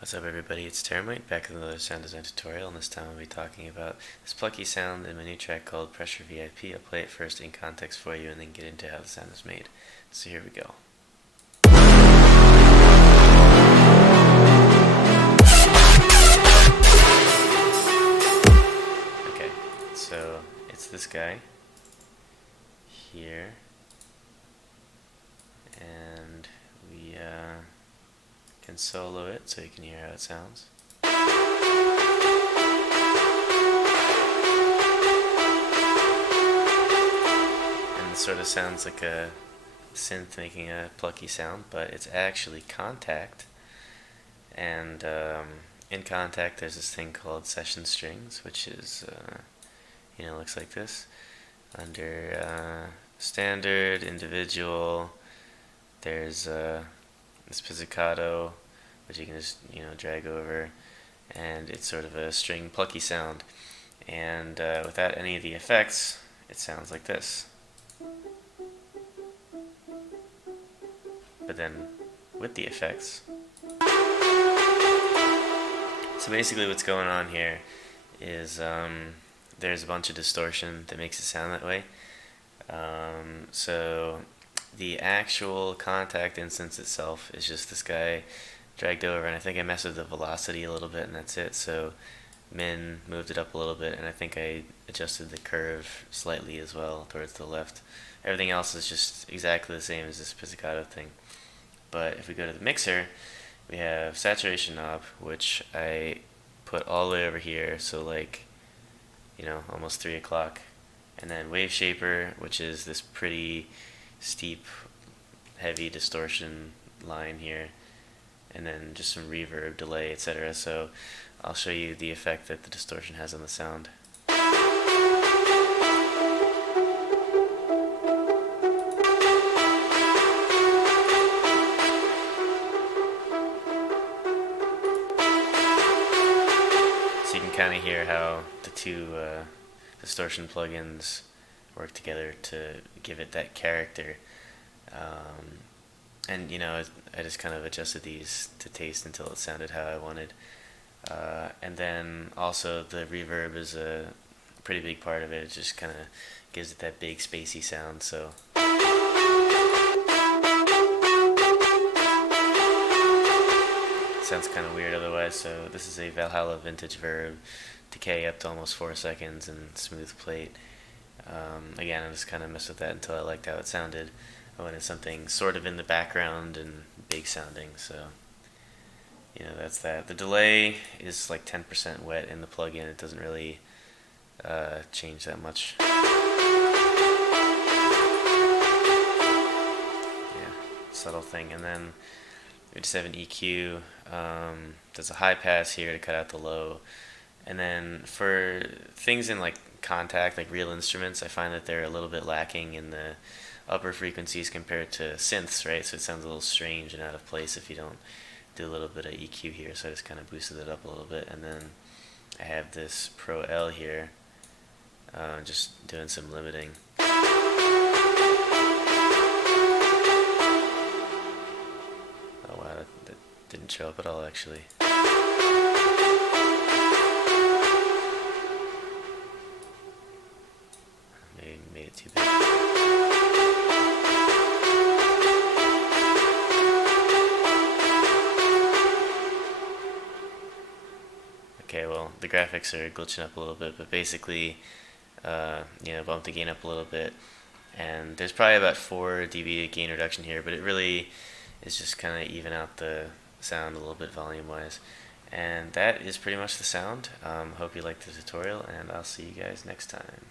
What's up everybody, it's Teramite back with another sound design tutorial, and this time I'll be talking about this plucky sound in my new track called Pressure VIP. I'll play it first in context for you and then get into how the sound is made. So here we go. Okay, so it's this guy here, and we can solo it so you can hear how it sounds. And this sort of sounds like a synth making a plucky sound, but it's actually Contact. And in Contact there's this thing called session strings, which is, looks like this. Under standard, individual, there's this pizzicato, which you can just drag over, and it's sort of a string plucky sound. And without any of the effects, it sounds like this. But then with the effects, so basically what's going on here is there's a bunch of distortion that makes it sound that way. So the actual Contact instance itself is just this guy dragged over, and I think I messed with the velocity a little bit, and that's it. So min moved it up a little bit, and I think I adjusted the curve slightly as well towards the left. Everything else is just exactly the same as this pizzicato thing. But if we go to the mixer, we have saturation knob, which I put all the way over here, so like, almost 3 o'clock. And then wave shaper, which is this pretty steep, heavy distortion line here. And then just some reverb, delay, etc. So I'll show you the effect that the distortion has on the sound. So you can kind of hear how the two distortion plugins work together to give it that character. And I just kind of adjusted these to taste until it sounded how I wanted. And then also the reverb is a pretty big part of it. It just kind of gives it that big spacey sound. So it sounds kind of weird otherwise. So this is a Valhalla vintage verb, decay up to almost 4 seconds, and smooth plate. Again, I just kind of messed with that until I liked how it sounded. I wanted something sort of in the background and big sounding, so that's that. The delay is like 10% wet in the plugin. It doesn't really change that much. Yeah, subtle thing. And then we just have an EQ. There's a high pass here to cut out the low. And then for things in like Contact, like real instruments, I find that they're a little bit lacking in the upper frequencies compared to synths, right? So it sounds a little strange and out of place if you don't do a little bit of EQ here. So I just kind of boosted it up a little bit. And then I have this Pro L here, just doing some limiting. Oh wow, that didn't show up at all actually. Maybe made it too big. Okay, well, the graphics are glitching up a little bit, but basically, bump the gain up a little bit, and there's probably about 4 dB gain reduction here, but it really is just kind of even out the sound a little bit volume-wise. And that is pretty much the sound. Hope you liked the tutorial, and I'll see you guys next time.